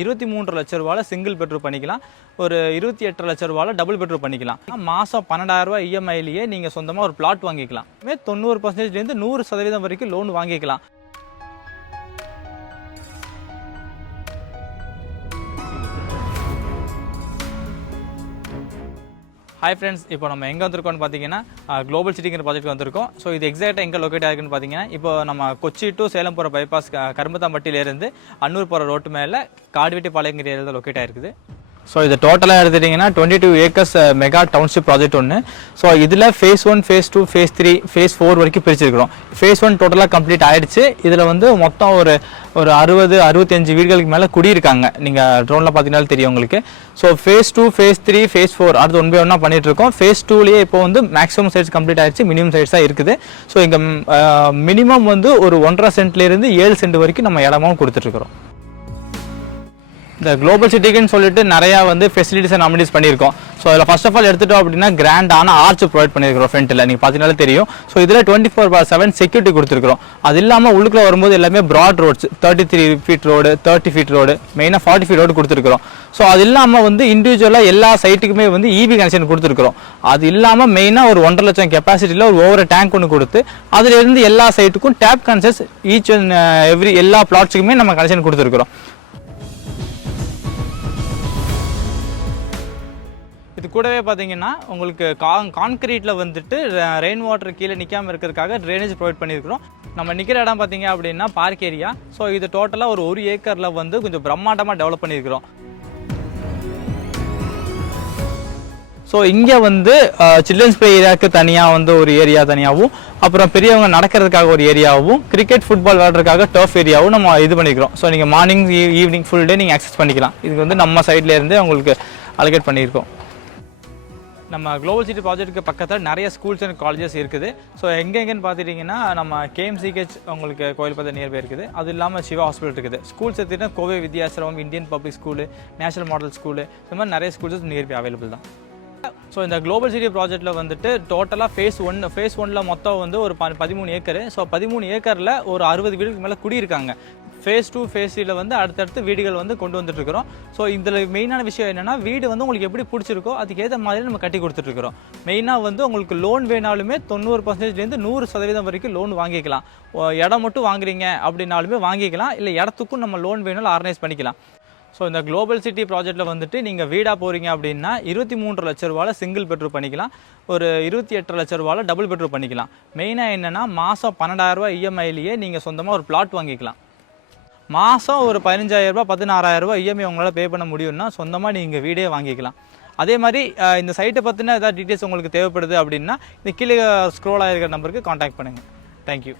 இருபத்தி மூன்று லட்ச ரூபாயில் சிங்கிள் பெட்ரூம் பண்ணிக்கலாம். ஒரு இருபத்தி எட்டு லட்ச ரூபாயில் டபுள் பெட்ரூம் பண்ணிக்கலாம். மாதம் பன்னெண்டாயிரம் ரூபாய் இஎம்ஐலேயே நீங்கள் சொந்தமாக ஒரு பிளாட் வாங்கிக்கலாம். தொண்ணூறு பர்சன்டேஜ்லேருந்து நூறு சதவீதம் வரைக்கும் லோன் வாங்கிக்கலாம். ஹாய் ஃப்ரெண்ட்ஸ் இப்போ நம்ம எங்கே வந்திருக்கோம்னு பார்த்தீங்கன்னா குளோபல் சிட்டிங்கிற ப்ராஜெக்ட் வந்திருக்கோம். ஸோ இது எக்ஸாக்டாக எங்கே லொக்கேட் ஆகிருக்குன்னு பார்த்தீங்கன்னா இப்போ நம்ம கொச்சி டு சேலம் போகிற பைபாஸ் கரும்பத்தாம்பட்டியிலேருந்து அன்னூர் போகிற ரோட்டு மேலே காடுவெட்டி பாளையங்கிற ஏரியாவில் லொக்கேட் ஆயிருக்குது. ஸோ இது டோட்டலாக எடுத்துட்டிங்கன்னா twenty two acres mega township project ஒன்று ஸோ இதில் phase one phase two phase three phase four வரைக்கும் பிரிச்சிருக்கிறோம். ஃபேஸ் ஒன் டோட்டலாக கம்ப்ளீட் ஆகிடுச்சு இதில் வந்து மொத்தம் ஒரு ஒரு அறுபது அறுபத்தஞ்சு வீடுகளுக்கு மேலே குடியிருக்காங்க. நீங்கள் ட்ரோனில் பார்த்தீங்கன்னாலும் தெரியும் உங்களுக்கு. So phase two phase three phase four அடுத்து ஒன் பை ஒன்னாக பண்ணிட்டு இருக்கோம் ஃபேஸ் டூலேயே இப்போ வந்து மேக்ஸிமம் சைட்ஸ் கம்ப்ளீட் ஆகிடுச்சு மினிமம் சைட்ஸ் இருக்குது. ஸோ இங்கே மினிமம் வந்து ஒரு ஒன்றரை சென்ட்லேருந்து ஏழு சென்ட் வரைக்கும் நம்ம இடமும் கொடுத்துட்ருக்குறோம் இந்த குளோபல் சிட்டிக்குன்னு சொல்லிட்டு நிறையா வந்து ஃபெசிலிட்டிஸ் அண்ட் பண்ணியிருக்கோம். ஸோ அதில் ஃபர்ஸ்ட் ஆஃப் ஆல் எடுத்துட்டோம் அப்படின்னா கிராண்டான ஆர்ச் ப்ரொவைட் பண்ணியிருக்கிறோம் ஃப்ரண்ட்டில் நீங்கள் பார்த்தீங்கனாலே தெரியும். ஸோ இதில் twenty four by seven security கொடுத்துருக்கிறோம். அது இல்லாமல் உள்ளுக்குள்ள வரும்போது எல்லாமே broad roads thirty three feet road thirty feet road மெயினாக ஃபார்ட்டி ஃபீட் ரோடு கொடுத்துருக்கிறோம். ஸோ அது இல்லாமல் வந்து இண்டிவிஜுவலாக எல்லா சைட்டுக்குமே வந்து இவி கனெக்ஷன் கொடுத்துருக்குறோம். அது இல்லாமல் மெயினாக ஒரு ஒன்றரை லட்சம் கெப்பாசிட்டியில் ஒரு ஓவர டேங்க் ஒன்று கொடுத்து அதிலிருந்து எல்லா சைட்டுக்கும் tap connections each and every எல்லா பிளாட்ஸுக்குமே நம்ம கனெக்ஷன் கொடுத்துருக்குறோம். இது கூடவே பார்த்தீங்கன்னா உங்களுக்கு கா கான்கிரீட்டில் வந்துட்டு ரெயின் வாட்டர் கீழே நிற்காம இருக்கிறதுக்காக ட்ரைனேஜ் ப்ரொவைட் பண்ணியிருக்கிறோம். நம்ம நிற்கிற இடம் பார்த்தீங்க அப்படின்னா பார்க் ஏரியா ஸோ இது டோட்டலாக ஒரு ஒரு ஏக்கரில் வந்து கொஞ்சம் பிரம்மாண்டமாக டெவலப் பண்ணியிருக்கிறோம். ஸோ இங்கே வந்து சில்ட்ரன்ஸ் ப்ளே ஏரியாவுக்கு தனியாக வந்து ஒரு ஏரியா தனியாகவும் அப்புறம் பெரியவங்க நடக்கிறதுக்காக ஒரு ஏரியாவும் கிரிக்கெட் ஃபுட்பால் விளையாடுறதுக்காக டர்ஃப் ஏரியாவும் நம்ம இது பண்ணிக்கிறோம். ஸோ நீங்கள் மார்னிங் ஈவினிங் ஃபுல் டே நீங்கள் அக்சஸ் பண்ணிக்கலாம். இது வந்து நம்ம சைட்லேருந்தே உங்களுக்கு அலோகேட் பண்ணியிருக்கோம். நம்ம குளோபல் சிட்டி ப்ராஜெக்ட்டுக்கு பக்கத்தில் நிறைய ஸ்கூல்ஸ் அண்ட் காலேஜஸ் இருக்குது. ஸோ எங்கெங்கன்னு பார்த்துட்டிங்கன்னா நம்ம கேஎம்சிஹெச் உங்களுக்கு கோயில் பார்த்து நியர்பை இருக்குது. அது இல்லாமல் சிவா ஹாஸ்பிட்டல் இருக்குது. ஸ்கூல்ஸ் எடுத்துகிட்டா Kovai Vidyasramam Indian public school national model school இந்த மாதிரி நிறைய ஸ்கூல்ஸ் நியர்பை அவைலபிள் தான். ஸோ இந்த குளோபல் சிட்டி ப்ராஜெக்ட்டில் வந்துட்டு டோட்டலாக ஃபேஸ் ஒன் ஃபேஸ் ஒனில் மொத்தம் வந்து ஒரு ப பதிமூணு ஏக்கர். ஸோ பதிமூணு ஏக்கரில் ஒரு அறுபது வீடுக்கு மேலே குடியிருக்காங்க. ஃபேஸ் டூ ஃபேஸ் த்ரீல வந்து அடுத்தடுத்து வீடுகள் வந்து கொண்டு வந்துட்டு இருக்கிறோம் ஸோ இதில் மெயினான விஷயம் என்னன்னா வீடு வந்து உங்களுக்கு எப்படி பிடிச்சிருக்கோ அதுக்கு ஏற்ற மாதிரி நம்ம கட்டி கொடுத்துட்ருக்குறோம் மெயினாக வந்து உங்களுக்கு லோன் வேணாலுமே தொண்ணூறு பர்சன்டேஜ்லேருந்து நூறு சதவீதம் வரைக்கும் லோன் வாங்கிக்கலாம். ஓ, இடம் மட்டும் வாங்குறீங்க அப்படின்னாலுமே வாங்கிக்கலாம். இல்லை இடத்துக்கும் நம்ம லோன் வேணாலும் ஆர்கனைஸ் பண்ணிக்கலாம். ஸோ இந்த குளோபல் சிட்டி ப்ராஜெக்ட்டில் வந்துட்டு நீங்கள் வீடாக போகிறீங்க அப்படின்னா இருபத்தி மூன்று லட்ச ரூபாயில் சிங்கிள் பெட்ரூம் பண்ணிக்கலாம். ஒரு இருபத்தி எட்டு லட்ச ரூபாயில் டபுள் பெட்ரூம் பண்ணிக்கலாம். மெயினாக என்னென்னா மாதம் பன்னெண்டாயிரரூபா இஎம்ஐலேயே நீங்கள் சொந்தமாக ஒரு பிளாட் வாங்கிக்கலாம். மாதம் ஒரு பதினஞ்சாயிரரூபா பதினாறாயிரரூபா இஎம்ஐ உங்களால் பே பண்ண முடியும்னா சொந்தமாக நீங்கள் வீடே வாங்கிக்கலாம். அதே மாதிரி இந்த சைட்டை பற்றின ஏதாவது டீட்டெயில்ஸ் உங்களுக்கு தேவைப்படுது அப்படின்னா இந்த கீழே ஸ்க்ரோல் ஆகிருக்கிற நம்பருக்கு காண்டாக்ட் பண்ணுங்கள் தேங்க்யூ